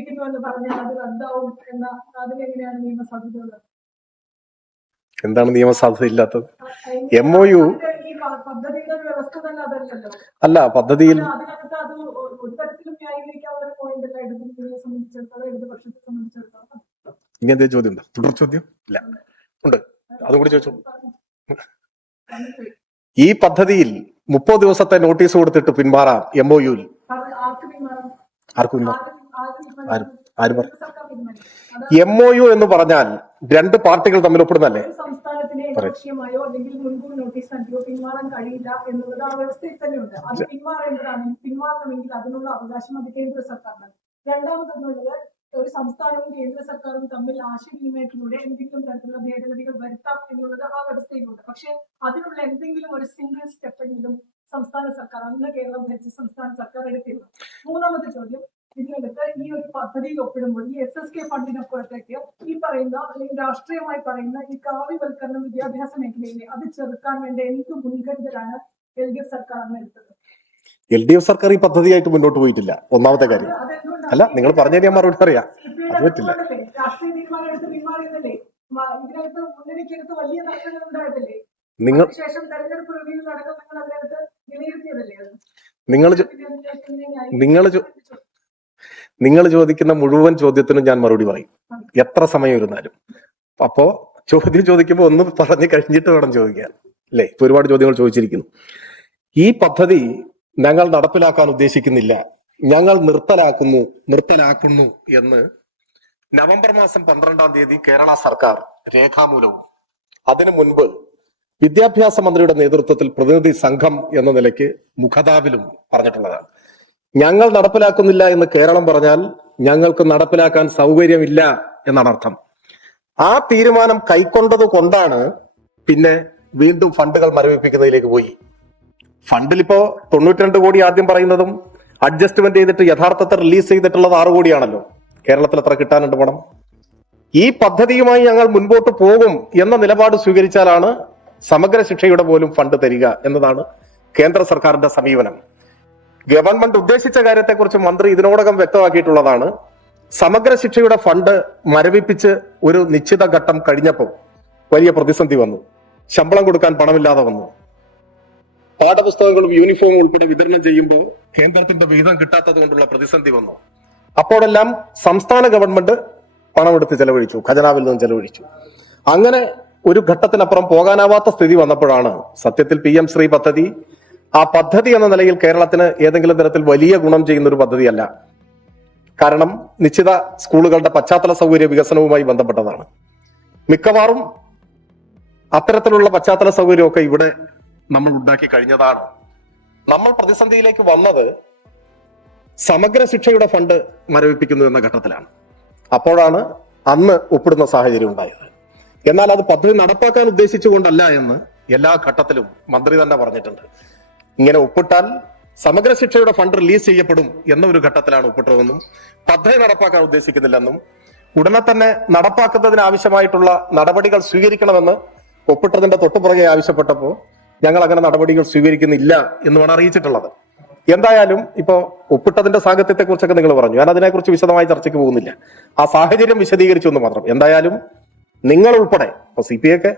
അവതരിപ്പിക്കുന്നു എന്ന് പറഞ്ഞാൽ അത് റദ്ദാവും എന്ന അതിലെങ്ങനെയാണ് നിയമസാധുത? എന്താണ് നിയമസാധുത ഇല്ലാത്തത്? MOU പദ്ധതിയുടെ വ്യവസ്ഥ തന്നെ അതല്ലല്ലോ. അല്ല, പദ്ധതിയിൽ അതിനകത്ത് അത് ഒരു തരത്തിലും ന്യായീകരിക്കാവുന്ന ഒരു പോയിന്റ് അല്ല ഇടതുമുന്നണിയെ സംബന്ധിച്ചിടത്തോളം, ഇടതുപക്ഷത്തെ സംബന്ധിച്ചിടത്തോളം. ഇനി എന്തെങ്കിലും ചോദ്യം ഉണ്ടോ? തുടർ ചോദ്യം ഇല്ല, ഉണ്ട്, അതുകൂടി ചോദിച്ചോ. ഈ പദ്ധതിയിൽ 30 ദിവസത്തെ നോട്ടീസ് കൊടുത്തിട്ട് പിന്മാറാം MOU-ൽ. ആർക്കും MOU എന്ന് പറഞ്ഞാൽ രണ്ട് പാർട്ടികൾ തമ്മിൽ ഒപ്പിടുന്നല്ലേ? സംസ്ഥാനത്തിന് ഏകപക്ഷീയമായോ അല്ലെങ്കിൽ മുൻകൂർ നോട്ടീസ് നൽകിയോ പിന്മാറാൻ കഴിയില്ല എന്നുള്ളത് ആ വ്യവസ്ഥയിൽ തന്നെയുണ്ട്. അത് പിന്മാറേണ്ടതാണ്. പിന്മാറണമെങ്കിൽ അതിനുള്ള അവകാശം അത് കേന്ദ്ര സർക്കാരിനാണ്. രണ്ടാമതെന്നുള്ളത്, ഒരു സംസ്ഥാനവും കേന്ദ്ര സർക്കാരും തമ്മിൽ ആശയവിനിമയത്തിലൂടെ എന്തെങ്കിലും തരത്തിലുള്ള ഭേദഗതികൾ വരുത്താം എന്നുള്ളത് ആ വ്യവസ്ഥയിലുണ്ട്. പക്ഷെ അതിനുള്ള എന്തെങ്കിലും ഒരു സിംഗിൾ സ്റ്റെപ്പെങ്കിലും സംസ്ഥാന സർക്കാർ, അന്ന് കേരളം ഭരിച്ച സംസ്ഥാന സർക്കാർ എടുത്തിരുന്നു. മൂന്നാമത്തെ ചോദ്യം, ഇതിനകത്ത് ഈ ഒരു പദ്ധതിയിൽ ഒപ്പിടുമ്പോൾ ഈ SSK ഫണ്ടിനപ്പുറത്തേക്ക് ഈ പറയുന്ന അല്ലെങ്കിൽ രാഷ്ട്രീയമായി പറയുന്ന ഈ കാവ്യവൽക്കരണം വിദ്യാഭ്യാസ മേഖലയിലെ അത് ചെറുക്കാൻ വേണ്ട എന്ത് മുൻകരുതലാണ് LDF സർക്കാർ അന്ന് എടുത്തത്? LDF സർക്കാർ ഈ പദ്ധതിയായിട്ട് മുന്നോട്ട് പോയിട്ടില്ല. ഒന്നാമത്തെ കാര്യം. അല്ല, നിങ്ങൾ പറഞ്ഞാൽ ഞാൻ മറുപടി പറയാം. അത് പറ്റില്ല. രാഷ്ട്രീയ തീരുമാനം എടുത്ത് പിന്മാറിയതല്ലേ? ഇതിനകത്ത് മുന്നണിക്കകത്ത് വലിയ തർക്കങ്ങൾ ഉണ്ടായതല്ലേ? നിങ്ങൾ ശേഷം തെരഞ്ഞെടുപ്പ് റിവ്യൂ നടക്കം നിങ്ങൾ അതിനകത്ത് വിലയിരുത്തിയതല്ലേ? നിങ്ങൾ ചോദിക്കുന്ന മുഴുവൻ ചോദ്യത്തിനും ഞാൻ മറുപടി പറയും, എത്ര സമയം ഇരുന്നാലും. അപ്പോ ചോദ്യം ചോദിക്കുമ്പോൾ ഒന്ന് പറഞ്ഞു കഴിഞ്ഞിട്ട് വേണം ചോദിക്കാൻ, അല്ലേ? ഇപ്പൊ ഒരുപാട് ചോദ്യങ്ങൾ ചോദിച്ചിരിക്കുന്നു. ഈ പദ്ധതി ഞങ്ങൾ നടപ്പിലാക്കാൻ ഉദ്ദേശിക്കുന്നില്ല, ഞങ്ങൾ നിർത്തലാക്കുന്നു എന്ന് നവംബർ മാസം 12-ാം തീയതി കേരള സർക്കാർ രേഖാമൂലവും അതിനു മുൻപ് വിദ്യാഭ്യാസ മന്ത്രിയുടെ നേതൃത്വത്തിൽ പ്രതിനിധി സംഘം എന്ന നിലയ്ക്ക് മുഖതാവിലും പറഞ്ഞിട്ടുള്ളതാണ്. ഞങ്ങൾ നടപ്പിലാക്കുന്നില്ല എന്ന് കേരളം പറഞ്ഞാൽ ഞങ്ങൾക്ക് നടപ്പിലാക്കാൻ സൗകര്യമില്ല എന്നാണ് അർത്ഥം. ആ തീരുമാനം കൈക്കൊണ്ടത് കൊണ്ടാണ് പിന്നെ വീണ്ടും ഫണ്ടുകൾ മരവിപ്പിക്കുന്നതിലേക്ക് പോയി. ഫണ്ടിൽ ഇപ്പോ 92 കോടി ആദ്യം പറയുന്നതും അഡ്ജസ്റ്റ്മെന്റ് ചെയ്തിട്ട് യഥാർത്ഥത്തിൽ റിലീസ് ചെയ്തിട്ടുള്ളത് 6 കോടിയാണല്ലോ. കേരളത്തിൽ എത്ര കിട്ടാനുണ്ട് പണം? ഈ പദ്ധതിയുമായി ഞങ്ങൾ മുൻപോട്ട് പോകും എന്ന നിലപാട് സ്വീകരിച്ചാലാണ് സമഗ്ര ശിക്ഷയുടെ പോലും ഫണ്ട് തരിക എന്നതാണ് കേന്ദ്ര സർക്കാരിന്റെ സമീപനം. ഗവൺമെന്റ് ഉദ്ദേശിച്ച കാര്യത്തെക്കുറിച്ച് മന്ത്രി ഇതിനോടകം വ്യക്തമാക്കിയിട്ടുള്ളതാണ്. സമഗ്ര ശിക്ഷയുടെ ഫണ്ട് മരവിപ്പിച്ച് ഒരു നിശ്ചിത ഘട്ടം കഴിഞ്ഞപ്പോൾ വലിയ പ്രതിസന്ധി വന്നു. ശമ്പളം കൊടുക്കാൻ പണമില്ലാതെ വന്നു. പാഠപുസ്തകങ്ങളും യൂണിഫോമും ഉൾപ്പെടെ വിതരണം ചെയ്യുമ്പോൾ കേന്ദ്രത്തിന്റെ വിഹിതം കിട്ടാത്തത് കൊണ്ടുള്ള പ്രതിസന്ധി വന്നു. അപ്പോഴെല്ലാം സംസ്ഥാന ഗവൺമെന്റ് പണമെടുത്ത് ചെലവഴിച്ചു, ഖജനാവിൽ നിന്നും ചെലവഴിച്ചു. അങ്ങനെ ഒരു ഘട്ടത്തിനപ്പുറം പോകാനാവാത്ത സ്ഥിതി വന്നപ്പോഴാണ് സത്യത്തിൽ PM ശ്രീ പദ്ധതി ആ പദ്ധതി എന്ന നിലയിൽ കേരളത്തിന് ഏതെങ്കിലും തരത്തിൽ വലിയ ഗുണം ചെയ്യുന്ന ഒരു പദ്ധതിയല്ല. കാരണം നിശ്ചിത സ്കൂളുകളുടെ പശ്ചാത്തല സൗകര്യ വികസനവുമായി ബന്ധപ്പെട്ടതാണ്. മിക്കവാറും അത്തരത്തിലുള്ള പശ്ചാത്തല സൗകര്യമൊക്കെ ഇവിടെ നമ്മൾ ഉണ്ടാക്കി കഴിഞ്ഞതാണ്. നമ്മൾ പ്രതിസന്ധിയിലേക്ക് വന്നത് സമഗ്ര ശിക്ഷയുടെ ഫണ്ട് മരവിപ്പിക്കുന്നു എന്ന ഘട്ടത്തിലാണ്. അപ്പോഴാണ് അന്ന് ഒപ്പിടുന്ന സാഹചര്യം ഉണ്ടായത്. എന്നാൽ അത് പദ്ധതി നടപ്പാക്കാൻ ഉദ്ദേശിച്ചുകൊണ്ടല്ല എന്ന് എല്ലാ ഘട്ടത്തിലും മന്ത്രി തന്നെ പറഞ്ഞിട്ടുണ്ട്. ഇങ്ങനെ ഒപ്പിട്ടാൽ സമഗ്ര ശിക്ഷയുടെ ഫണ്ട് റിലീസ് ചെയ്യപ്പെടും എന്ന ഒരു ഘട്ടത്തിലാണ് ഒപ്പിട്ടതെന്നും പദ്ധതി നടപ്പാക്കാൻ ഉദ്ദേശിക്കുന്നില്ലെന്നും ഉടനെ തന്നെ നടപ്പാക്കുന്നതിന് ആവശ്യമായിട്ടുള്ള നടപടികൾ സ്വീകരിക്കണമെന്ന് ഒപ്പിട്ടതിന്റെ തൊട്ടുപുറകെ ആവശ്യപ്പെട്ടപ്പോൾ ഞങ്ങൾ അങ്ങനെ നടപടികൾ സ്വീകരിക്കുന്നില്ല എന്നുമാണ് അറിയിച്ചിട്ടുള്ളത്. എന്തായാലും ഇപ്പോ ഒപ്പിട്ടതിന്റെ സാഹചര്യത്തെ കുറിച്ചൊക്കെ നിങ്ങൾ പറഞ്ഞു. ഞാൻ അതിനെക്കുറിച്ച് വിശദമായി ചർച്ചയ്ക്ക് പോകുന്നില്ല. ആ സാഹചര്യം വിശദീകരിച്ചു എന്ന് മാത്രം. എന്തായാലും നിങ്ങൾ ഉൾപ്പെടെ, ഇപ്പൊ CPI ഒക്കെ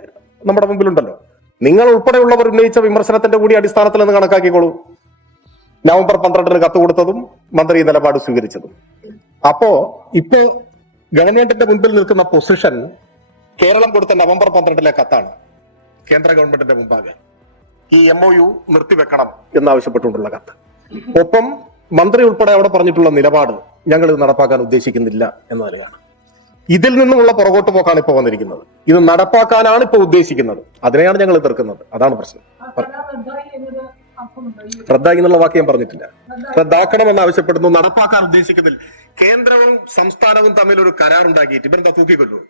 നമ്മുടെ മുമ്പിലുണ്ടല്ലോ, നിങ്ങൾ ഉൾപ്പെടെയുള്ളവർ ഉന്നയിച്ച വിമർശനത്തിന്റെ കൂടി അടിസ്ഥാനത്തിൽ നിന്ന് കണക്കാക്കിക്കോളൂ. നവംബർ 12-ന് കത്ത് കൊടുത്തതും മന്ത്രി നിലപാട് സ്വീകരിച്ചതും. അപ്പോ ഇപ്പോ ഗവൺമെന്റിന്റെ മുൻപിൽ നിൽക്കുന്ന പൊസിഷൻ കേരളം കൊടുത്ത നവംബർ 12-ലെ കത്താണ് കേന്ദ്ര ഗവൺമെന്റിന്റെ മുമ്പാകെ. ഈ MOU നിർത്തിവെക്കണം എന്നാവശ്യപ്പെട്ടുകൊണ്ടുള്ള കത്ത്. ഒപ്പം മന്ത്രി ഉൾപ്പെടെ അവിടെ പറഞ്ഞിട്ടുള്ള നിലപാട് ഞങ്ങൾ ഇത് നടപ്പാക്കാൻ ഉദ്ദേശിക്കുന്നില്ല എന്ന് തന്നെയാണ്. ഇതിൽ നിന്നുമുള്ള പുറകോട്ട് പോക്കാണ് ഇപ്പൊ വന്നിരിക്കുന്നത്. ഇത് നടപ്പാക്കാനാണ് ഇപ്പൊ ഉദ്ദേശിക്കുന്നത്, അതിനെയാണ് ഞങ്ങൾ എതിർക്കുന്നത്. അതാണ് പ്രശ്നം. റദ്ദായി എന്നുള്ള വാക്ക് ഞാൻ പറഞ്ഞിട്ടില്ല. റദ്ദാക്കണമെന്ന് ആവശ്യപ്പെടുന്നു, നടപ്പാക്കാൻ ഉദ്ദേശിക്കുന്നില്ല. കേന്ദ്രവും സംസ്ഥാനവും തമ്മിൽ ഒരു കരാർ ഉണ്ടാക്കിയിട്ട് ഇവരെന്താ തൂക്കിക്കൊല്ലു?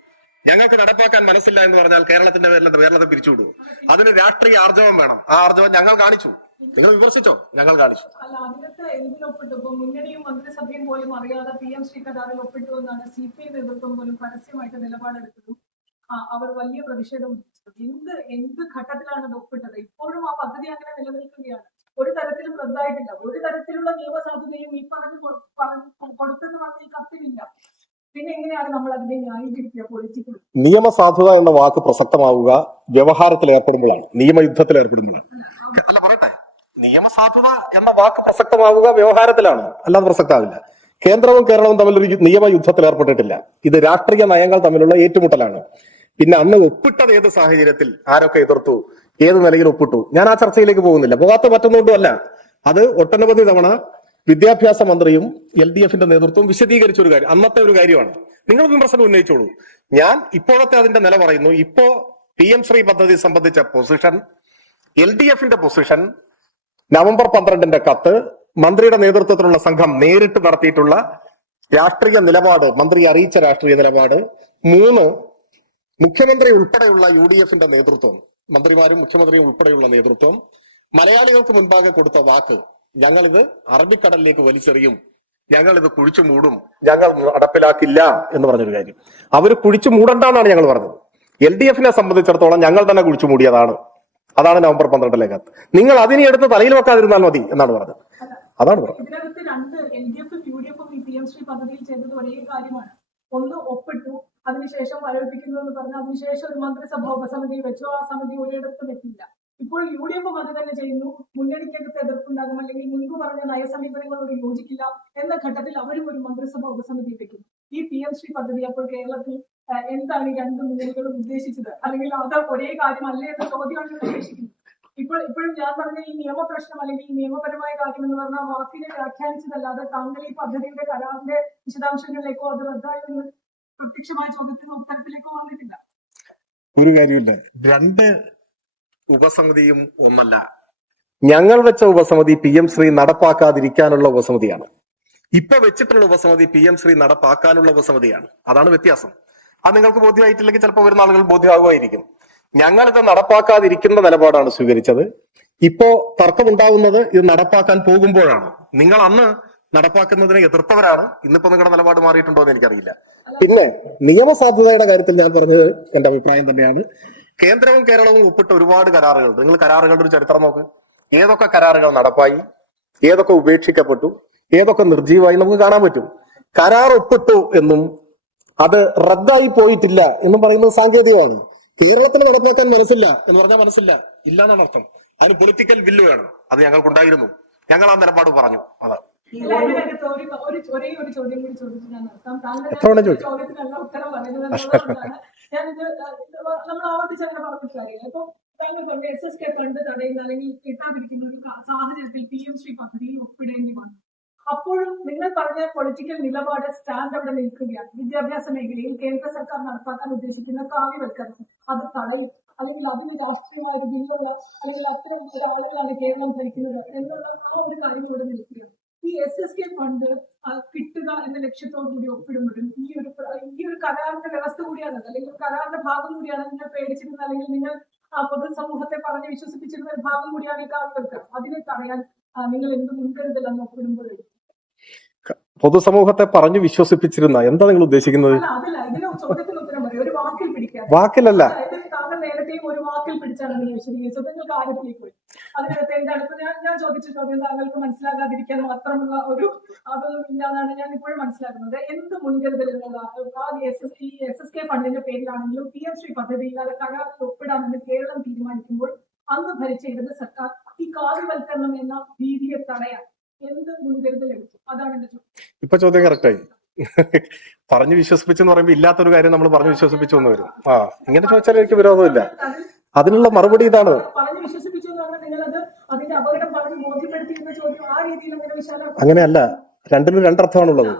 ഞങ്ങൾക്ക് നടപ്പാക്കാൻ മനസ്സില്ല എന്ന് പറഞ്ഞാൽ കേരളത്തിന്റെ കേരളത്തെ പിരിച്ചുവിടൂ. അതിന് രാഷ്ട്രീയ ആർജവം വേണം. ആ ആർജവം ഞങ്ങൾ കാണിച്ചു. നിങ്ങൾ വിമർശിച്ചോ? ഞങ്ങൾ കാണിച്ചു. അല്ല, അതിനകത്ത് എന്തിനൊപ്പിട്ടു? ഇപ്പൊ മുന്നണിയും മന്ത്രിസഭയും പോലും അറിയാതെ PM ശ്രീ കരാറിൽ ഒപ്പിട്ടു എന്നാണ് CPI നേതൃത്വം പോലും പരസ്യമായിട്ട് നിലപാടെടുത്തതും അവർ വലിയ പ്രതിഷേധം. എന്ത് ഘട്ടത്തിലാണ് അത് ഒപ്പിട്ടത്? ഇപ്പോഴും ആ പദ്ധതി അങ്ങനെ നിലനിൽക്കുകയാണ്. ഒരു തരത്തിലും റദ്ദായിട്ടില്ല. ഒരു തരത്തിലുള്ള നിയമസാധുതയും ഈ കൊടുത്തെന്ന് പറഞ്ഞ ഈ കത്തിലില്ല. പിന്നെ എങ്ങനെയാണ് നമ്മൾ അതിനെ ന്യായീകരിക്കുക പൊളിറ്റിക്കൽ? നിയമസാധുത എന്ന വാക്ക് പ്രസക്തമാവുക വ്യവഹാരത്തിൽ ഏർപ്പെടുമ്പോഴാണ്, നിയമയുദ്ധത്തിൽ ഏർപ്പെടുമ്പോഴാണ്. അല്ല പറയട്ടെ, നിയമസാധുത എന്ന വാക്ക് പ്രസക്തമാവുക വ്യവഹാരത്തിലാണ്, അല്ലാതെ പ്രസക്തമാവില്ല. കേന്ദ്രവും കേരളവും തമ്മിലൊരു നിയമയുദ്ധത്തിൽ ഏർപ്പെട്ടിട്ടില്ല. ഇത് രാഷ്ട്രീയ നയങ്ങൾ തമ്മിലുള്ള ഏറ്റുമുട്ടലാണ്. പിന്നെ അന്ന് ഒപ്പിട്ടത് ഏത് സാഹചര്യത്തിൽ, ആരൊക്കെ എതിർത്തു, ഏത് നിലയിൽ ഒപ്പിട്ടു, ഞാൻ ആ ചർച്ചയിലേക്ക് പോകുന്നില്ല. പോകാത്ത പറ്റുന്നതുകൊണ്ടുമല്ല. അത് ഒട്ടനവധി തവണ വിദ്യാഭ്യാസ മന്ത്രിയും LDFന്റെ നേതൃത്വവും വിശദീകരിച്ച ഒരു കാര്യം, അന്നത്തെ ഒരു കാര്യമാണ്. നിങ്ങൾ വിമർശനം ഉന്നയിച്ചോളൂ. ഞാൻ ഇപ്പോഴത്തെ അതിന്റെ നില പറയുന്നു. ഇപ്പോ PM ശ്രീ പദ്ധതി സംബന്ധിച്ച പൊസിഷൻ, LDFന്റെ പൊസിഷൻ, നവംബർ 12 കത്ത്, മന്ത്രിയുടെ നേതൃത്വത്തിലുള്ള സംഘം നേരിട്ട് നടത്തിയിട്ടുള്ള രാഷ്ട്രീയ നിലപാട്, മന്ത്രി അറിയിച്ച രാഷ്ട്രീയ നിലപാട്, 3 മുഖ്യമന്ത്രി ഉൾപ്പെടെയുള്ള UDFന്റെ നേതൃത്വം, മന്ത്രിമാരും മുഖ്യമന്ത്രിയും ഉൾപ്പെടെയുള്ള നേതൃത്വം മലയാളികൾക്ക് മുൻപാകെ കൊടുത്ത വാക്ക്, ഞങ്ങളിത് അറബിക്കടലിലേക്ക് വലിച്ചെറിയും, ഞങ്ങൾ ഇത് കുഴിച്ചു മൂടും, ഞങ്ങൾ നടപ്പിലാക്കില്ല എന്ന് പറഞ്ഞൊരു കാര്യം. അവര് കുഴിച്ചു മൂടണ്ടെന്നാണ് ഞങ്ങൾ പറഞ്ഞത്. LDFനെ സംബന്ധിച്ചിടത്തോളം ഞങ്ങൾ തന്നെ കുഴിച്ചു മൂടിയതാണ്. അതാണ് നവംബർ 12 കത്ത്. നിങ്ങൾ അതിനെ എടുത്ത് തലയിൽ വെക്കാതിരുന്നാൽ മതി എന്നാണ് പറഞ്ഞത്. അതാണ് പറഞ്ഞത്. ഇതിനകത്ത് രണ്ട് LDFും UDFും ഈ PM ശ്രീ പദ്ധതിയിൽ ചെയ്തത് ഒരേ കാര്യമാണ്. ഒന്ന് ഒപ്പിട്ടു, അതിനുശേഷം വരവിപ്പിക്കുന്നു എന്ന് പറഞ്ഞാൽ അതിനുശേഷം ഒരു മന്ത്രിസഭ ഉപസമിതി വെച്ചു. ആ സമിതി ഒരിടത്തും എത്തിയില്ല. ഇപ്പോൾ UDFും അത് തന്നെ ചെയ്യുന്നു. മുന്നണിക്കകത്ത് എതിർപ്പുണ്ടാകും, അല്ലെങ്കിൽ മുൻപ് പറഞ്ഞ നയസമീപനങ്ങളോട് യോജിക്കില്ല എന്ന ഘട്ടത്തിൽ അവരും ഒരു മന്ത്രിസഭ ഉപസമിതി വെക്കും. ഈ PM ശ്രീ പദ്ധതി അപ്പോൾ കേരളത്തിൽ എന്താണ് ഈ രണ്ട് മുന്നണികളും ഉദ്ദേശിച്ചത്, അല്ലെങ്കിൽ അത് ഒരേ കാര്യമല്ലേ എന്ന ചോദ്യമാണ് ഉദ്ദേശിക്കുന്നത്. ഇപ്പോഴും ഞാൻ പറഞ്ഞ ഈ നിയമപ്രശ്നം അല്ലെങ്കിൽ ഈ നിയമപരമായ കാര്യം എന്ന് പറഞ്ഞാൽ വാക്കിനെ വ്യാഖ്യാനിച്ചതല്ലാതെ താങ്കൾ ഈ പദ്ധതിയുടെ കരാറിന്റെ വിശദാംശങ്ങളിലേക്കോ അത് റദ്ദായെന്ന് പ്രത്യക്ഷമായ ചോദ്യത്തിന് ഉത്തരത്തിലേക്കോ വന്നിട്ടില്ല. ഒരു കാര്യമില്ല. രണ്ട് ഉപസമിതിയും ഒന്നല്ല. ഞങ്ങൾ വെച്ച ഉപസമിതി PM ശ്രീ നടപ്പാക്കാതിരിക്കാനുള്ള ഉപസമിതിയാണ്. ഇപ്പൊ വെച്ചിട്ടുള്ള ഉപസമിതി PM ശ്രീ നടപ്പാക്കാനുള്ള ഉപസമിതിയാണ്. അതാണ് വ്യത്യാസം. അത് നിങ്ങൾക്ക് ബോധ്യമായിട്ടില്ലെങ്കിൽ ചിലപ്പോൾ വരുന്ന ആളുകൾ ബോധ്യമാകുമായിരിക്കും. ഞങ്ങൾ ഇത് നടപ്പാക്കാതിരിക്കുന്ന നിലപാടാണ് സ്വീകരിച്ചത്. ഇപ്പോ തർക്കമുണ്ടാവുന്നത് ഇത് നടപ്പാക്കാൻ പോകുമ്പോഴാണ്. നിങ്ങൾ അന്ന് നടപ്പാക്കുന്നതിനെ എതിർത്തവരാണ്. ഇന്നിപ്പോ നിങ്ങളുടെ നിലപാട് മാറിയിട്ടുണ്ടോ എന്ന് എനിക്കറിയില്ല. പിന്നെ നിയമസാധുതയുടെ കാര്യത്തിൽ ഞാൻ പറഞ്ഞത് എന്റെ അഭിപ്രായം തന്നെയാണ്. കേന്ദ്രവും കേരളവും ഒപ്പിട്ട ഒരുപാട് കരാറുകൾ, നിങ്ങൾ കരാറുകളുടെ ഒരു ചരിത്രം നോക്ക്. ഏതൊക്കെ കരാറുകൾ നടപ്പായി, ഏതൊക്കെ ഉപേക്ഷിക്കപ്പെട്ടു, ഏതൊക്കെ നിർജീവമായി നമുക്ക് കാണാൻ പറ്റും. കരാർ ഒപ്പിട്ടു എന്നും അത് റദ്ദായി പോയിട്ടില്ല എന്നും പറയുന്നത് സാങ്കേതികമാണ്. കേരളത്തിൽ നടപ്പാക്കാൻ മനസ്സില്ല എന്ന് പറഞ്ഞാൽ മനസ്സില്ല, ഇല്ല എന്നാണ് അർത്ഥം. അതിന് പൊളിറ്റിക്കൽ വില്ല് വേണം. അത് ഞങ്ങൾക്കുണ്ടായിരുന്നു. ഞങ്ങൾ ആ നിലപാട് പറഞ്ഞു. അതാണ്. ചോദ്യത്തിനുള്ള ഉത്തരം പറയുന്നത് ഞാനിത് നമ്മൾ ആവർത്തിച്ചങ്ങനെ പറഞ്ഞിട്ട് കാര്യമില്ല. ഇപ്പൊ താങ്കൾ SSK ഫണ്ട് തടയുന്ന അല്ലെങ്കിൽ കിട്ടാതിരിക്കുന്ന ഒരു സാഹചര്യത്തിൽ PM ശ്രീ പദ്ധതിയിൽ ഒപ്പിടേണ്ടി വന്നു. അപ്പോഴും നിങ്ങൾ പറഞ്ഞ പൊളിറ്റിക്കൽ നിലപാട് സ്റ്റാൻഡ് അവിടെ നിൽക്കുകയാണ്. വിദ്യാഭ്യാസ മേഖലയിൽ കേന്ദ്ര സർക്കാർ നടപ്പാക്കാൻ ഉദ്ദേശിക്കുന്ന കാവ്യവൽക്കരണം അത് തടയും, അല്ലെങ്കിൽ അതിന് രാഷ്ട്രീയമായ ഒരു ബില്ലുള്ള അല്ലെങ്കിൽ അത്തരം ആളുകളാണ് കേരളം ഭരിക്കുന്നത് എന്നുള്ള ഒരു കാര്യം ഇവിടെ നിൽക്കുകയാണ്. ഈ SSK ഫണ്ട് കിട്ടുക എന്ന ലക്ഷ്യത്തോടു കൂടി ഒപ്പിടുമ്പോഴും ഈ ഒരു കരാറിന്റെ വ്യവസ്ഥ കൂടിയാണ്, അല്ലെങ്കിൽ കരാറിന്റെ ഭാഗം കൂടിയാണ് നിങ്ങൾ പേടിച്ചിരുന്നത്, അല്ലെങ്കിൽ നിങ്ങൾ പൊതുസമൂഹത്തെ പറഞ്ഞ് വിശ്വസിപ്പിച്ചിരുന്ന ഒരു ഭാഗം കൂടിയാണ് ഈ കാവ്യവൽക്കരണം. അതിനെ തടയാൻ നിങ്ങൾ എന്ത് മുൻകരുതലെന്ന് ഒപ്പിടുമ്പോഴും പൊതുസമൂഹത്തെ പറഞ്ഞു വിശ്വസിപ്പിച്ചിരുന്ന എന്താ നിങ്ങൾ ഉദ്ദേശിക്കുന്നത്? വാക്കിലല്ല. താങ്കൾ നേരത്തെയും ഒരു വാക്കിൽ പിടിച്ചാണ് നിങ്ങൾ വിശദീകരിച്ചത്. നിങ്ങൾ കാര്യത്തിലേക്ക് പോയി. അതിനകത്ത് എന്താണ് ഇപ്പൊ ഞാൻ ചോദിച്ച ചോദ്യം താങ്കൾക്ക് മനസ്സിലാകാതിരിക്കാൻ മാത്രമുള്ള ഒരു അതൊന്നും ഇല്ലാന്നാണ് ഞാൻ ഇപ്പോഴും മനസ്സിലാക്കുന്നത്. എന്ത് മുൻകരുതലുകളാണ് ഈ SSK ഫണ്ടിന്റെ പേരിലാണെങ്കിലും PM ശ്രീ പദ്ധതിയില്ലാതെ കരാറിൽ ഒപ്പിടാമെന്ന് കേരളം തീരുമാനിക്കുമ്പോൾ അന്ന് ഭരിച്ച ഇടത് സർക്കാർ ഈ കാവ്യവൽക്കരണം എന്ന രീതിയെ തടയാൻ എന്ത് മുൻകരുതൽ എടുത്തു? അതാണ് എന്റെ ചോദ്യം. ഇപ്പൊ ചോദ്യം കറക്റ്റായി. പറഞ്ഞു വിശ്വസിപ്പിച്ചെന്ന് പറയുമ്പോ ഇല്ലാത്തൊരു കാര്യം നമ്മൾ പറഞ്ഞു വിശ്വസിപ്പിച്ചു എന്ന് വരും. ഇങ്ങനെ ചോദിച്ചാൽ എനിക്ക് വിരോധമില്ല. അതിനുള്ള മറുപടി ഇതാണ്. അങ്ങനെയല്ല, രണ്ടിനും രണ്ടർത്ഥമാണുള്ളത്.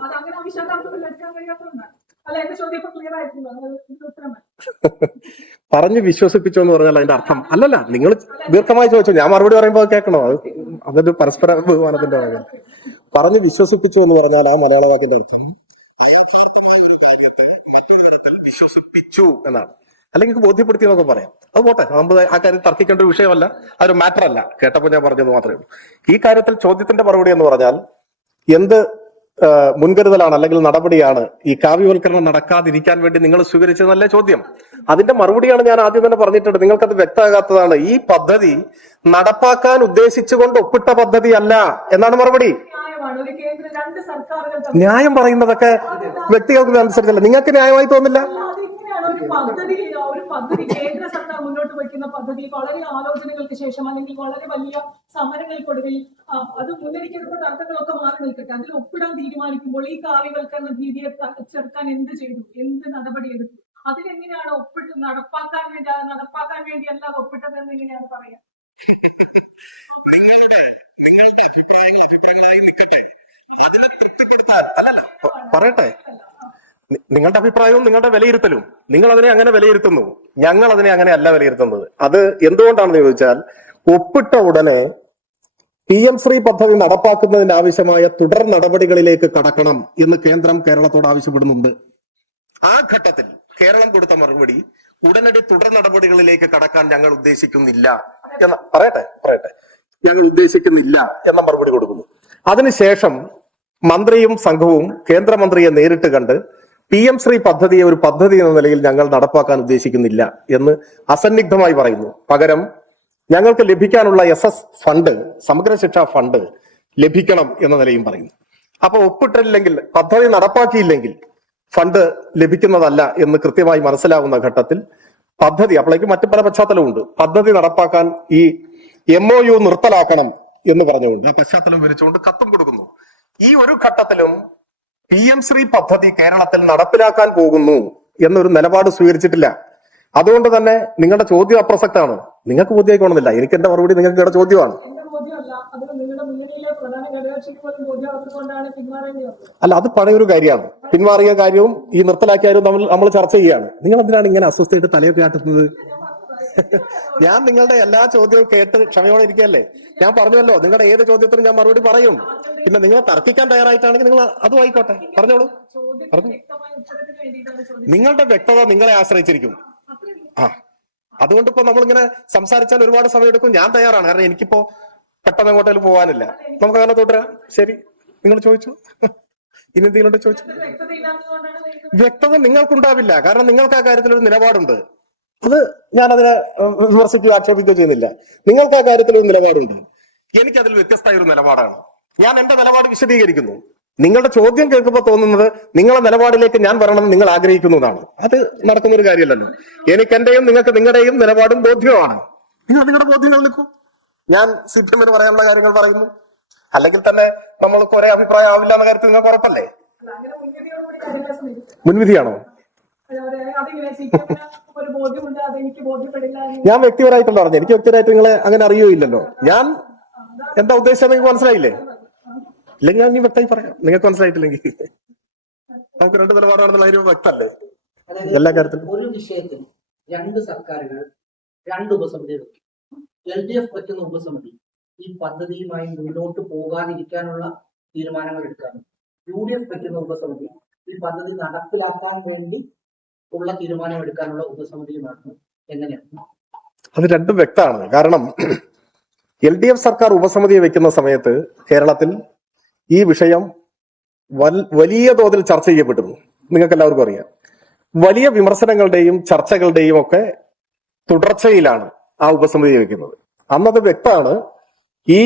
പറഞ്ഞു വിശ്വസിപ്പിച്ചു എന്ന് പറഞ്ഞാൽ അതിന്റെ അർത്ഥം അല്ലല്ല. നിങ്ങൾ ദീർഘമായി ചോദിച്ചു, ഞാൻ മറുപടി പറയുമ്പോൾ കേൾക്കണോ? അതൊരു പരസ്പര ബഹുമാനത്തിന്റെ ഭാഗം. പറഞ്ഞു വിശ്വസിപ്പിച്ചു എന്ന് പറഞ്ഞാൽ ആ മലയാള വാക്കിന്റെ അർത്ഥം യഥാർത്ഥമായ ഒരു കാര്യത്തെ മറ്റൊരു തരത്തിൽ വിശ്വസിപ്പിച്ചു എന്നാണ്. അല്ലെങ്കിൽ ബോധ്യപ്പെടുത്തി എന്നൊക്കെ പറയാം. അത് പോട്ടെ, നമ്മൾ ആ കാര്യം തർക്കിക്കേണ്ട ഒരു വിഷയമല്ല, അതൊരു മാറ്റർ അല്ല. കേട്ടപ്പോൾ ഞാൻ പറഞ്ഞത് മാത്രമേ ഉള്ളൂ. ഈ കാര്യത്തിൽ ചോദ്യത്തിന്റെ മറുപടി എന്ന് പറഞ്ഞാൽ എന്ത് മുൻകരുതലാണ് അല്ലെങ്കിൽ നടപടിയാണ് ഈ കാവ്യവൽക്കരണം നടക്കാതിരിക്കാൻ വേണ്ടി നിങ്ങൾ സ്വീകരിച്ചതല്ലേ ചോദ്യം? അതിന്റെ മറുപടിയാണ് ഞാൻ ആദ്യം തന്നെ പറഞ്ഞിട്ടുണ്ട്. നിങ്ങൾക്കത് വ്യക്തമാകാത്തതാണ്. ഈ പദ്ധതി നടപ്പാക്കാൻ ഉദ്ദേശിച്ചുകൊണ്ട് ഒപ്പിട്ട പദ്ധതി അല്ല എന്നാണ് മറുപടി. ന്യായം പറയുന്നതൊക്കെ വ്യക്തികൾക്ക് അനുസരിച്ചല്ല. നിങ്ങൾക്ക് ന്യായമായി തോന്നില്ല? ഒരു പദ്ധതി കേന്ദ്ര സർക്കാർ മുന്നോട്ട് വയ്ക്കുന്ന പദ്ധതി വളരെ ആലോചനകൾക്ക് ശേഷം അല്ലെങ്കിൽ വളരെ വലിയ സമരങ്ങൾക്കൊടുവിൽ അത് മുന്നണിക്കെടുത്ത തർക്കങ്ങളൊക്കെ മാറി നിൽക്കട്ടെ, അതിൽ ഒപ്പിടാൻ തീരുമാനിക്കുമ്പോൾ ഈ കാവ്യവൽക്കരണ ഭീതിയെ ചേർക്കാൻ എന്ത് ചെയ്തു, എന്ത് നടപടിയെടുത്തു? അതിലെങ്ങനെയാണ് ഒപ്പിട്ട് നടപ്പാക്കാൻ വേണ്ടി അല്ലാതെ ഒപ്പിട്ടതെന്ന് എങ്ങനെയാണ് പറയാ? പറയട്ടെ, നിങ്ങളുടെ അഭിപ്രായവും നിങ്ങളുടെ വിലയിരുത്തലും നിങ്ങൾ അതിനെ അങ്ങനെ വിലയിരുത്തുന്നു. ഞങ്ങൾ അതിനെ അങ്ങനെ അല്ല വിലയിരുത്തുന്നത്. അത് എന്തുകൊണ്ടാണെന്ന് ചോദിച്ചാൽ, ഒപ്പിട്ട ഉടനെ PM ശ്രീ പദ്ധതി നടപ്പാക്കുന്നതിന് ആവശ്യമായ തുടർ നടപടികളിലേക്ക് കടക്കണം എന്ന് കേന്ദ്രം കേരളത്തോട് ആവശ്യപ്പെടുന്നുണ്ട്. ആ ഘട്ടത്തിൽ കേരളം കൊടുത്ത മറുപടി ഉടനടി തുടർ നടപടികളിലേക്ക് കടക്കാൻ ഞങ്ങൾ ഉദ്ദേശിക്കുന്നില്ല എന്ന പറയട്ടെ ഞങ്ങൾ ഉദ്ദേശിക്കുന്നില്ല എന്ന മറുപടി കൊടുക്കുന്നു. അതിനുശേഷം മന്ത്രിയും സംഘവും കേന്ദ്രമന്ത്രിയെ നേരിട്ട് കണ്ട് PM ശ്രീ പദ്ധതിയെ ഒരു പദ്ധതി എന്ന നിലയിൽ ഞങ്ങൾ നടപ്പാക്കാൻ ഉദ്ദേശിക്കുന്നില്ല എന്ന് അസന്നിഗ്ധമായി പറയുന്നു. പകരം ഞങ്ങൾക്ക് ലഭിക്കാനുള്ള SS ഫണ്ട്, സമഗ്ര ശിക്ഷാ ഫണ്ട് ലഭിക്കണം എന്ന നിലയും പറയുന്നു. അപ്പൊ ഒപ്പിട്ടില്ലെങ്കിൽ, പദ്ധതി നടപ്പാക്കിയില്ലെങ്കിൽ ഫണ്ട് ലഭിക്കുന്നതല്ല എന്ന് കൃത്യമായി മനസ്സിലാവുന്ന ഘട്ടത്തിൽ പദ്ധതി, അപ്പോഴേക്ക് മറ്റു പല പശ്ചാത്തലമുണ്ട്, പദ്ധതി നടപ്പാക്കാൻ ഈ MOU നിർത്തലാക്കണം എന്ന് പറഞ്ഞുകൊണ്ട് ആ പശ്ചാത്തലം വിവരിച്ചുകൊണ്ട് കത്തും കൊടുക്കുന്നു. ഈ ഒരു ഘട്ടത്തിലും PM ശ്രീ പദ്ധതി കേരളത്തിൽ നടപ്പിലാക്കാൻ പോകുന്നു എന്നൊരു നിലപാട് സ്വീകരിച്ചിട്ടില്ല. അതുകൊണ്ട് തന്നെ നിങ്ങളുടെ ചോദ്യം അപ്രസക്താണ്. നിങ്ങൾക്ക് ബോധ്യമായിക്കോണമെന്നില്ല. എനിക്ക് എന്റെ മറുപടി നിങ്ങൾക്ക് ചോദ്യമാണ്. അല്ല, അത് പഴയൊരു കാര്യമാണ്. പിന്മാറിയ കാര്യവും ഈ നിർത്തലാക്കിയ കാര്യവും നമ്മൾ ചർച്ച ചെയ്യുകയാണ്. നിങ്ങൾ എന്തിനാണ് ഇങ്ങനെ അസ്വസ്ഥയായിട്ട് തലയൊക്കെ ആട്ടുന്നത്? ഞാൻ നിങ്ങളുടെ എല്ലാ ചോദ്യവും കേട്ട് ക്ഷമയോടെ ഇരിക്കുകയല്ലേ. ഞാൻ പറഞ്ഞല്ലോ, നിങ്ങളുടെ ഏത് ചോദ്യത്തിനും ഞാൻ മറുപടി പറയും. പിന്നെ നിങ്ങൾ തർക്കിക്കാൻ തയ്യാറായിട്ടാണെങ്കിൽ നിങ്ങൾ അതും ആയിക്കോട്ടെ, പറഞ്ഞോളൂ. നിങ്ങളുടെ വ്യക്തത നിങ്ങളെ ആശ്രയിച്ചിരിക്കും. അതുകൊണ്ട് ഇപ്പൊ നമ്മളിങ്ങനെ സംസാരിച്ചാൽ ഒരുപാട് സമയം എടുക്കും. ഞാൻ തയ്യാറാണ്, കാരണം എനിക്കിപ്പോ പെട്ടെന്ന് അങ്ങോട്ടേലും പോകാനില്ല. നമുക്ക് അങ്ങനെ തുടരാം. ശരി, നിങ്ങൾ ചോദിച്ചു. ഇനി എന്തെങ്കിലും ചോദിച്ചു. വ്യക്തത നിങ്ങൾക്കുണ്ടാവില്ല, കാരണം നിങ്ങൾക്ക് ആ കാര്യത്തിൽ ഒരു നിലപാടുണ്ട്. അത് ഞാനതിനെ വിമർശിക്കുകയോ ആക്ഷേപിക്കുകയോ ചെയ്യുന്നില്ല. നിങ്ങൾക്ക് ആ കാര്യത്തിൽ ഒരു നിലപാടുണ്ട്. എനിക്കതിൽ വ്യത്യസ്തമായ ഒരു നിലപാടാണ്. ഞാൻ എന്റെ നിലപാട് വിശദീകരിക്കുന്നു. നിങ്ങളുടെ ചോദ്യം കേൾക്കുമ്പോൾ തോന്നുന്നത് നിങ്ങളുടെ നിലപാടിലേക്ക് ഞാൻ വരണമെന്ന് നിങ്ങൾ ആഗ്രഹിക്കുന്നതാണ്. അത് നടക്കുന്ന ഒരു കാര്യമല്ലല്ലോ. എനിക്ക് എന്റെയും നിങ്ങൾക്ക് നിങ്ങളുടെയും നിലപാടും ബോധ്യമാണ്. നിങ്ങൾ നിങ്ങളുടെ ബോധ്യങ്ങൾ നിൽക്കും. ഞാൻ CPM പറയാനുള്ള കാര്യങ്ങൾ പറയുന്നു. അല്ലെങ്കിൽ തന്നെ നമ്മൾക്ക് ഒരേ അഭിപ്രായം ആവില്ല എന്ന കാര്യത്തിൽ നിങ്ങൾക്ക് ഉറപ്പല്ലേ? മുൻവിധിയാണോ? ഞാൻ വ്യക്തിപരമായിട്ടല്ല പറഞ്ഞു. എനിക്ക് വ്യക്തിപരമായിട്ട് നിങ്ങളെ അങ്ങനെ അറിയുകയില്ലല്ലോ. ഞാൻ എന്താ ഉദ്ദേശം നിങ്ങൾക്ക് മനസ്സിലായില്ലേ? ഇല്ലെങ്കിൽ ഞാൻ ഇനി വ്യക്തമായി പറയാം. നിങ്ങൾക്ക് മനസ്സിലായിട്ടില്ലെങ്കിൽ നമുക്ക് രണ്ട് നിലപാടാണെന്നുള്ള കാര്യം വ്യക്തമല്ലേ എല്ലാ കാര്യത്തിലും. ഒരു വിഷയത്തിൽ രണ്ട് സർക്കാരുകൾ രണ്ട് ഉപസമിതി വെക്കും. LDF പറ്റുന്ന ഉപസമിതി ഈ പദ്ധതിയുമായി മുന്നോട്ട് പോകാതിരിക്കാനുള്ള തീരുമാനങ്ങൾ എടുക്കാനും, UDF പറ്റുന്ന ഉപസമിതി ഈ പദ്ധതി നടപ്പിലാക്കാൻ വേണ്ടി ഉള്ള തീരുമാനം എടുക്കാനുള്ള ഉപസമിതിയുമാണ്. എങ്ങനെയാണ് അത്? രണ്ടും വ്യക്തമാണ്. കാരണം LDF സർക്കാർ ഉപസമിതിയെ വെക്കുന്ന സമയത്ത് കേരളത്തിൽ ഈ വിഷയം വലിയ തോതിൽ ചർച്ച ചെയ്യപ്പെട്ടിരുന്നു. നിങ്ങൾക്ക് എല്ലാവർക്കും അറിയാം. വലിയ വിമർശനങ്ങളുടെയും ചർച്ചകളുടെയും ഒക്കെ തുടർച്ചയിലാണ് ആ ഉപസമിതി വെക്കുന്നത്. അന്നത് വ്യക്തമാണ്. ഈ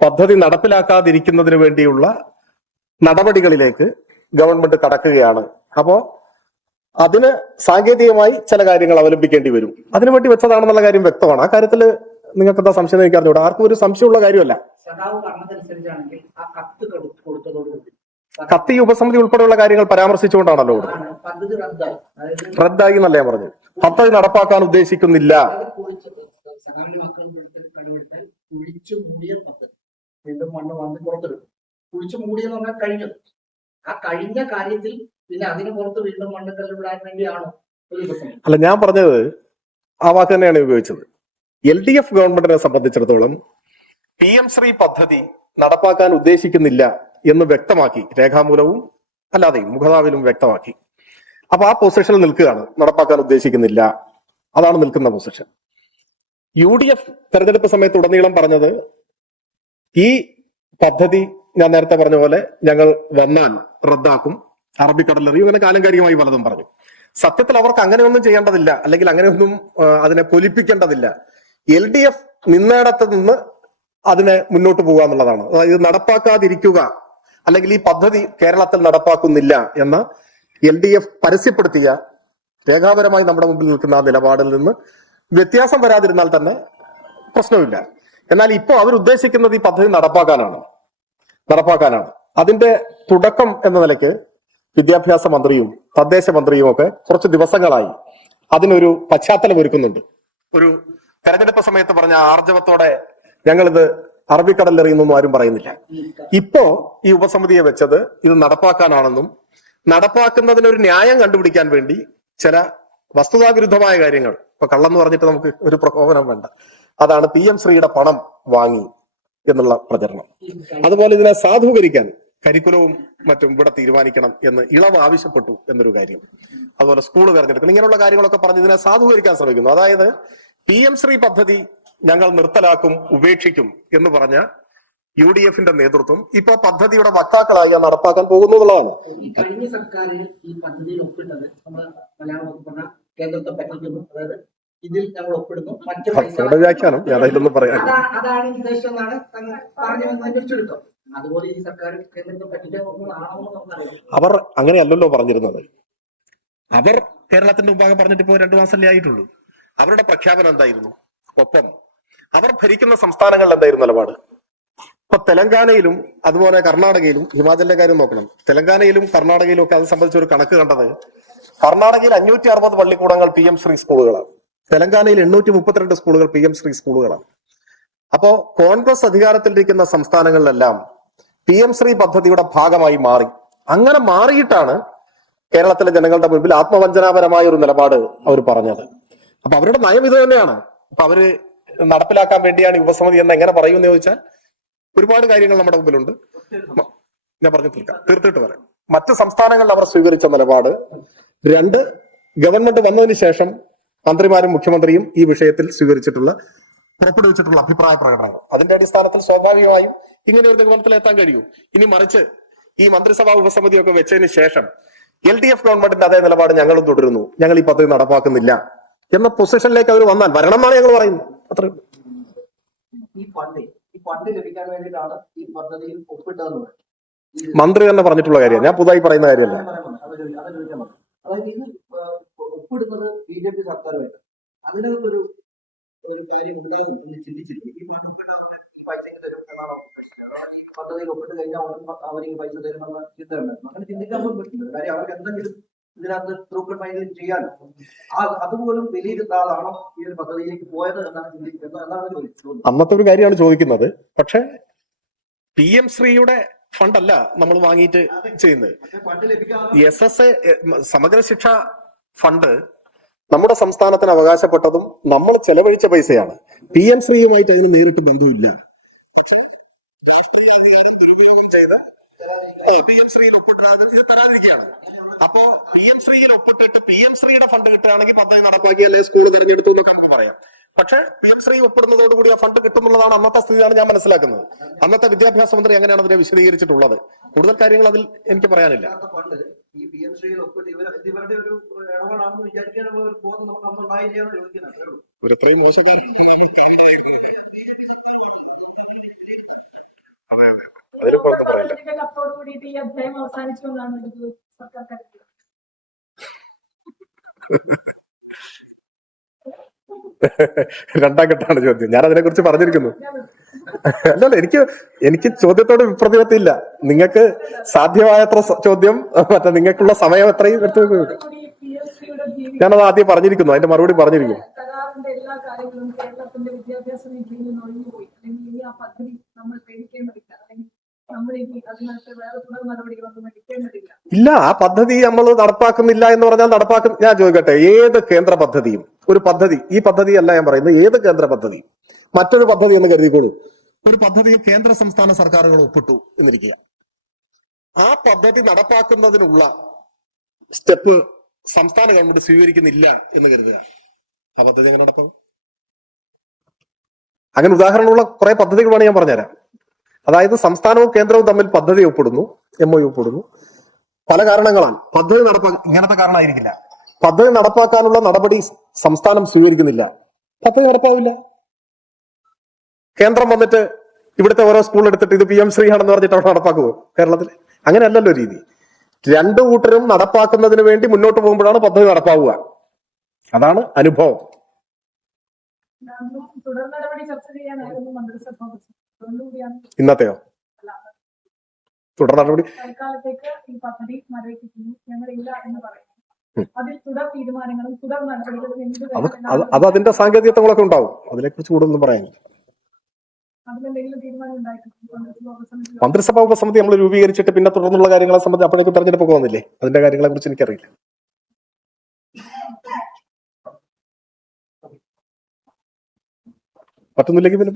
പദ്ധതി നടപ്പിലാക്കാതിരിക്കുന്നതിന് വേണ്ടിയുള്ള നടപടികളിലേക്ക് ഗവൺമെന്റ് കടക്കുകയാണ്. അപ്പോ അതിന് സാങ്കേതികമായി ചില കാര്യങ്ങൾ അവലംബിക്കേണ്ടി വരും. അതിനുവേണ്ടി വെച്ചതാണെന്നുള്ള കാര്യം വ്യക്തമാണ്. ആ കാര്യത്തിൽ നിങ്ങൾക്ക് എന്താ സംശയം എനിക്ക് അറിഞ്ഞൂടാ. ആർക്കും ഒരു സംശയമുള്ള കാര്യമല്ല. കത്തി ഉപസമിതി ഉൾപ്പെടെയുള്ള കാര്യങ്ങൾ പരാമർശിച്ചുകൊണ്ടാണല്ലോ റദ്ദായി എന്നല്ല ഞാൻ പറഞ്ഞു. പദ്ധതി നടപ്പാക്കാൻ ഉദ്ദേശിക്കുന്നില്ല. കുഴിച്ചു മൂടിയ പദ്ധതി വീണ്ടും മണ്ണ് വന്ന് പുറത്തെടുക്കും. കുഴിച്ചു മൂടിയെന്ന് പറഞ്ഞാൽ കഴിഞ്ഞത്. ആ കഴിഞ്ഞ കാര്യത്തിൽ പിന്നെ അതിന് പുറത്ത് വീണ്ടും മണ്ണ് തള്ളിവിടാൻ വേണ്ടിയാണോ ഒരു ഉപസമിതി? അല്ല, ഞാൻ പറഞ്ഞത് ആ വാക്ക് തന്നെയാണ് ഉപയോഗിച്ചത്. LDF ഗവൺമെന്റിനെ സംബന്ധിച്ചിടത്തോളം PM ശ്രീ പദ്ധതി നടപ്പാക്കാൻ ഉദ്ദേശിക്കുന്നില്ല എന്ന് വ്യക്തമാക്കി, രേഖാമൂലവും അല്ലാതെയും മുഖതാവിലും വ്യക്തമാക്കി. അപ്പൊ ആ പൊസിഷനിൽ നിൽക്കുകയാണ്. നടപ്പാക്കാൻ ഉദ്ദേശിക്കുന്നില്ല, അതാണ് നിൽക്കുന്ന പൊസിഷൻ. UDF തെരഞ്ഞെടുപ്പ് സമയത്ത് ഉടനീളം പറഞ്ഞത് ഈ പദ്ധതി ഞാൻ നേരത്തെ പറഞ്ഞ പോലെ ഞങ്ങൾ വന്നാൽ റദ്ദാക്കും, അറബിക്കടലെറിയും, ഇങ്ങനെ കാലങ്കാരികമായി പലതും പറഞ്ഞു. സത്യത്തിൽ അവർക്ക് അങ്ങനെയൊന്നും ചെയ്യേണ്ടതില്ല, അല്ലെങ്കിൽ അങ്ങനെയൊന്നും അതിനെ പൊലിപ്പിക്കേണ്ടതില്ല. LDF നിന്നിടത്ത് നിന്ന് അതിനെ മുന്നോട്ട് പോകുക എന്നുള്ളതാണ്. അതായത് നടപ്പാക്കാതിരിക്കുക, അല്ലെങ്കിൽ ഈ പദ്ധതി കേരളത്തിൽ നടപ്പാക്കുന്നില്ല എന്ന LDF പരസ്യപ്പെടുത്തിയ രേഖാപരമായി നമ്മുടെ മുമ്പിൽ നിൽക്കുന്ന ആ നിലപാടിൽ നിന്ന് വ്യത്യാസം വരാതിരുന്നാൽ തന്നെ പ്രശ്നമില്ല. എന്നാൽ ഇപ്പോൾ അവരുദ്ദേശിക്കുന്നത് ഈ പദ്ധതി നടപ്പാക്കാനാണ്. അതിന്റെ തുടക്കം എന്ന നിലയ്ക്ക് വിദ്യാഭ്യാസ മന്ത്രിയും തദ്ദേശ മന്ത്രിയും ഒക്കെ കുറച്ച് ദിവസങ്ങളായി അതിനൊരു പശ്ചാത്തലം ഒരുക്കുന്നുണ്ട്. ഒരു തെരഞ്ഞെടുപ്പ് സമയത്ത് പറഞ്ഞ ആർജവത്തോടെ ഞങ്ങളിത് അറബിക്കടലിലെറിയുന്നൊന്നും ആരും പറയുന്നില്ല. ഇപ്പോ ഈ ഉപസമിതിയെ വെച്ചത് ഇത് നടപ്പാക്കാനാണെന്നും നടപ്പാക്കുന്നതിനൊരു ന്യായം കണ്ടുപിടിക്കാൻ വേണ്ടി ചില വസ്തുതാവിരുദ്ധമായ കാര്യങ്ങൾ, ഇപ്പൊ കള്ളെന്ന് പറഞ്ഞിട്ട് നമുക്ക് ഒരു പ്രകോപനം വേണ്ട, അതാണ് PM ശ്രീയുടെ പണം വാങ്ങി എന്നുള്ള പ്രചരണം. അതുപോലെ ഇതിനെ സാധൂകരിക്കാൻ കരിക്കുലവും മറ്റും ഇവിടെ തീരുമാനിക്കണം എന്ന് ഇളവ് ആവശ്യപ്പെട്ടു എന്നൊരു കാര്യം. അതുപോലെ സ്കൂൾ തെരഞ്ഞെടുക്കണം, ഇങ്ങനെയുള്ള കാര്യങ്ങളൊക്കെ പറഞ്ഞ് ഇതിനെ സാധൂകരിക്കാൻ ശ്രമിക്കുന്നു. അതായത് PM ശ്രീ പദ്ധതി ഞങ്ങൾ നിർത്തലാക്കും, ഉപേക്ഷിക്കും എന്ന് പറഞ്ഞ UDFന്റെ നേതൃത്വം ഇപ്പൊ പദ്ധതിയുടെ വക്താക്കളായി നടപ്പാക്കാൻ പോകുന്നു എന്നുള്ളതാണ്. കഴിഞ്ഞ സർക്കാരിൽ ഈ പദ്ധതിയിൽ ഒപ്പിട്ടത് നമ്മൾ മലയാളം പറഞ്ഞ കേന്ദ്രത്തെ പറ്റിക്കുന്നു, അതായത് ഇതിൽ ഞങ്ങൾ ഒപ്പിടുന്നു, മറ്റു വ്യാഖ്യാനം ഞാനതിലൊന്നും പറയാം. അതാണ് ഉദ്ദേശം എന്നാണ് പറഞ്ഞു വന്നതിന്റെ ചുരുക്കം. അതുപോലെ ഈ സർക്കാർ കേന്ദ്രത്തെ പറ്റിക്കാണെന്ന് അവർ അങ്ങനെയല്ലല്ലോ പറഞ്ഞിരുന്നത്. അവർ കേരളത്തിന്റെ മുമ്പാകെ പറഞ്ഞിട്ട് ഇപ്പോൾ 2 മാസമല്ലേ ആയിട്ടുള്ളൂ. അവരുടെ പ്രഖ്യാപനം എന്തായിരുന്നു? ഒപ്പം അവർ ഭരിക്കുന്ന സംസ്ഥാനങ്ങളിൽ എന്തായിരുന്നു നിലപാട്? ഇപ്പൊ തെലങ്കാനയിലും അതുപോലെ കർണാടകയിലും, ഹിമാചലിലെ കാര്യം നോക്കണം, തെലങ്കാനയിലും കർണാടകയിലും ഒക്കെ അത് സംബന്ധിച്ച ഒരു കണക്ക് കണ്ടത്, കർണാടകയിൽ 560 പള്ളിക്കൂടങ്ങൾ PM ശ്രീ സ്കൂളുകളാണ്, തെലങ്കാനയിൽ 832 സ്കൂളുകൾ PM ശ്രീ സ്കൂളുകളാണ്. അപ്പോ കോൺഗ്രസ് അധികാരത്തിലിരിക്കുന്ന സംസ്ഥാനങ്ങളിലെല്ലാം PM ശ്രീ പദ്ധതിയുടെ ഭാഗമായി മാറി. അങ്ങനെ മാറിയിട്ടാണ് കേരളത്തിലെ ജനങ്ങളുടെ മുൻപിൽ ആത്മവഞ്ചനാപരമായ ഒരു നിലപാട് അവർ പറഞ്ഞത്. അപ്പൊ അവരുടെ നയം ഇത് തന്നെയാണ്. അപ്പൊ അവര് നടപ്പിലാക്കാൻ വേണ്ടിയാണ് ഈ ഉപസമിതി എന്ന് എങ്ങനെ പറയുമെന്ന് ചോദിച്ചാൽ ഒരുപാട് കാര്യങ്ങൾ നമ്മുടെ മുമ്പിലുണ്ട്. ഞാൻ പറഞ്ഞു തീർത്തിട്ട് പറയാം. മറ്റ് സംസ്ഥാനങ്ങളിൽ അവർ സ്വീകരിച്ച നിലപാട്, 2 ഗവൺമെന്റ് വന്നതിന് ശേഷം മന്ത്രിമാരും മുഖ്യമന്ത്രിയും ഈ വിഷയത്തിൽ പുറപ്പെടുവിച്ചിട്ടുള്ള അഭിപ്രായ പ്രകടനങ്ങൾ, അതിന്റെ അടിസ്ഥാനത്തിൽ സ്വാഭാവികമായും ഇങ്ങനെ ഒരു നിഗമനത്തിൽ എത്താൻ കഴിയും. ഇനി മറിച്ച് ഈ മന്ത്രിസഭാ ഉപസമിതിയൊക്കെ വെച്ചതിന് ശേഷം LDF ഗവൺമെന്റിന്റെ അതേ നിലപാട് ഞങ്ങളും തുടരുന്നു, ഞങ്ങൾ ഈ പദ്ധതി നടപ്പാക്കുന്നില്ല എന്ന പൊസിഷനിലേക്ക് അവർ വരണം എന്നാണ് ഞങ്ങൾ പറയുന്നത്. അത്രയും ഈ ഫണ്ട് ലഭിക്കാൻ വേണ്ടിയിട്ടാണ് ഈ പദ്ധതിയിൽ ഒപ്പിട്ടതെന്ന് പറയും മന്ത്രി തന്നെ പറഞ്ഞിട്ടുള്ള കാര്യം, ഞാൻ പുതുതായി പറയുന്ന കാര്യമല്ല. അതായത് ഇത് ഒപ്പിടുന്നത് BJP സർക്കാരുമായിട്ട്, അതിനകത്തൊരു കാര്യം ഉണ്ടാകും എന്ന് ചിന്തിച്ചിട്ടുണ്ട്. ഈ പൈസ തരും എന്നാണോ പദ്ധതിയിൽ ഒപ്പിട്ട് കഴിഞ്ഞാൽ അവർക്ക് പൈസ തരുമെന്ന ചിന്ത ഉണ്ടായിരുന്നു. അങ്ങനെ ചിന്തിക്കാൻ പോലും പറ്റില്ല. കാര്യം അവർക്ക് എന്തെങ്കിലും ഇതിനകത്ത് ത്രൂക്കൺ മൈൻഡിൽ ചെയ്യാനോ അതുപോലും വിലയിരുത്താതാണോ ഈ ഒരു പദ്ധതിയിലേക്ക് പോയത് എന്നാണ് ചിന്തിക്കുന്നത്, എന്നാണ് ചോദിച്ചത്. അന്നത്തെ ഒരു കാര്യമാണ് ചോദിക്കുന്നത്. പക്ഷെ PM ശ്രീയുടെ ഫണ്ടല്ല നമ്മൾ വാങ്ങിയിട്ട് ചെയ്യുന്നത്. SSA സമഗ്ര ശിക്ഷ ഫണ്ട് നമ്മുടെ സംസ്ഥാനത്തിന് അവകാശപ്പെട്ടതും നമ്മൾ ചെലവഴിച്ച പൈസയാണ്. PM ശ്രീയുമായിട്ട് അതിന് നേരിട്ട് ബന്ധമില്ല. പക്ഷെ രാഷ്ട്രീയ അധികാരം ദുരുപയോഗം ചെയ്ത് PM ശ്രീയിൽ ഒപ്പിട്ടാൽ ഇത് തരാതിരിക്കുകയാണ്. അപ്പോ PM ശ്രീയിൽ ഒപ്പിട്ടിട്ട് PM ശ്രീയുടെ ഫണ്ട് കിട്ടുകയാണെങ്കിൽ പദ്ധതി നടപ്പാക്കിയല്ലേ സ്കൂൾ തെരഞ്ഞെടുത്തു എന്നൊക്കെ നമുക്ക് പറയാം. പക്ഷെ PM ശ്രീ ഒപ്പിടുന്നതോടുകൂടി ആ ഫണ്ട് കിട്ടുന്നുള്ളതാണ് അന്നത്തെ സ്ഥിതിയാണ് ഞാൻ മനസ്സിലാക്കുന്നത്. അന്നത്തെ വിദ്യാഭ്യാസ മന്ത്രി അങ്ങനെയാണ് അതിനെ വിശദീകരിച്ചിട്ടുള്ളത്. കൂടുതൽ കാര്യങ്ങൾ അതിൽ എനിക്ക് പറയാനില്ല. ഈ PM ശ്രീയിൽ ഒപ്പിട്ട് ഇവരുടെ ഒരു ഇടപാടാണെന്ന് വിചാരിക്കാനുള്ള ഒരു ബോധം നമുക്ക് അന്ന് ഉണ്ടായില്ല എന്ന് ചോദിക്കുന്നത്. ഒരു എത്രയും മോശക്കാരി. കത്തോട് കൂടിയിട്ട് ഈ അധ്യായം അവസാനിച്ചു എന്നാണ് എനിക്ക് സർക്കാർ കരുതുന്നത്. രണ്ടാം ഘട്ടമാണ് ചോദ്യം. ഞാൻ അതിനെ കുറിച്ച് പറഞ്ഞിരിക്കുന്നു. അല്ലല്ല, എനിക്ക് ചോദ്യത്തോട് വിപ്രതിപത്തിയില്ല. നിങ്ങൾക്ക് സാധ്യമായത്ര ചോദ്യം, മറ്റേ നിങ്ങൾക്കുള്ള സമയം എത്രയും എടുത്തു. ഞാനത് ആദ്യം പറഞ്ഞിരിക്കുന്നു, അതിന്റെ മറുപടി പറഞ്ഞിരിക്കുന്നു. എല്ലാ കാര്യങ്ങളും കേരളത്തിന്റെ വിദ്യാഭ്യാസ മേഖലയിൽ നിന്ന് ഒഴിഞ്ഞുപോയി, അല്ലെങ്കിൽ ഇനി ആ പദ്ധതി നമ്മൾ പേടിക്കേണ്ടതില്ല, അല്ലെങ്കിൽ നമ്മൾ ഇനി അതിനകത്ത് വേറെ തുടർ നടപടികളൊന്നും എടുക്കേണ്ടതില്ല. ഇല്ല, ആ പദ്ധതി നമ്മൾ നടപ്പാക്കുന്നില്ല എന്ന് പറഞ്ഞാൽ നടപ്പാക്കും. ഞാൻ ചോദിക്കട്ടെ, ഏത് കേന്ദ്ര പദ്ധതിയും ഒരു പദ്ധതി, ഈ പദ്ധതി അല്ല ഞാൻ പറയുന്നത്, ഏത് കേന്ദ്ര പദ്ധതി മറ്റൊരു പദ്ധതി എന്ന് കരുതിക്കോളൂ. ഒരു പദ്ധതിയിൽ കേന്ദ്ര സംസ്ഥാന സർക്കാരുകൾ ഒപ്പിട്ടു എന്നിരിക്കുക, ആ പദ്ധതി നടപ്പാക്കുന്നതിനുള്ള സ്റ്റെപ്പ് സംസ്ഥാന ഗവൺമെന്റ് സ്വീകരിക്കുന്നില്ല എന്ന് കരുതുക, ആ പദ്ധതി എങ്ങനെ നടക്കും? അങ്ങനെ ഉദാഹരണമുള്ള കുറെ പദ്ധതികളാണ് ഞാൻ പറഞ്ഞുതരാം. അതായത് സംസ്ഥാനവും കേന്ദ്രവും തമ്മിൽ പദ്ധതി ഒപ്പിടുന്നു, MOU ഒപ്പിടുന്നു. പല കാരണങ്ങളാൽ പദ്ധതി ഇങ്ങനത്തെ കാരണമായിരിക്കില്ല. പദ്ധതി നടപ്പാക്കാനുള്ള നടപടി സംസ്ഥാനം സ്വീകരിക്കുന്നില്ല, പദ്ധതി നടപ്പാവില്ല. കേന്ദ്രം വന്നിട്ട് ഇവിടുത്തെ ഓരോ സ്കൂൾ എടുത്തിട്ട് ഇത് PM ശ്രീ ആണെന്ന് പറഞ്ഞിട്ട് അവിടെ നടപ്പാക്കുമോ കേരളത്തിൽ? അങ്ങനെയല്ലല്ലോ രീതി. രണ്ടു കൂട്ടരും നടപ്പാക്കുന്നതിന് വേണ്ടി മുന്നോട്ട് പോകുമ്പോഴാണ് പദ്ധതി നടപ്പാവുക. അതാണ് അനുഭവം. തുടർ നടപടി ചർച്ച ചെയ്യാനായിരുന്നു മന്ത്രിസഭ അതുകൊണ്ടുകൂടിയാണ് ഇന്നത്തെയോ തുടർ നടപടി തൽക്കാലത്തേക്ക് ഈ പദ്ധതി മരവിപ്പിക്കുന്നു, ഞങ്ങളില്ല എന്ന് പറയുന്നു. അതിൽ തുടർ തീരുമാനങ്ങളും തുടർ നടപടികളും അത് അതിന്റെ സാങ്കേതികത്വങ്ങളൊക്കെ ഉണ്ടാവും. അതിനെക്കുറിച്ച് കൂടുതലൊന്നും പറയാനില്ല. അതിലെന്തെങ്കിലും തീരുമാനം ഉണ്ടായിട്ടുണ്ട്? മന്ത്രിസഭാ ഉപസമിതി നമ്മൾ രൂപീകരിച്ചിട്ട് പിന്നെ തുടർന്നുള്ള കാര്യങ്ങളെ സംബന്ധിച്ച് അപ്പോഴേക്കും തെരഞ്ഞെടുപ്പൊക്കെ വന്നില്ലേ, അതിന്റെ കാര്യങ്ങളെ കുറിച്ച് എനിക്കറിയില്ല. പറ്റുന്നില്ലെങ്കിൽ പിന്നെ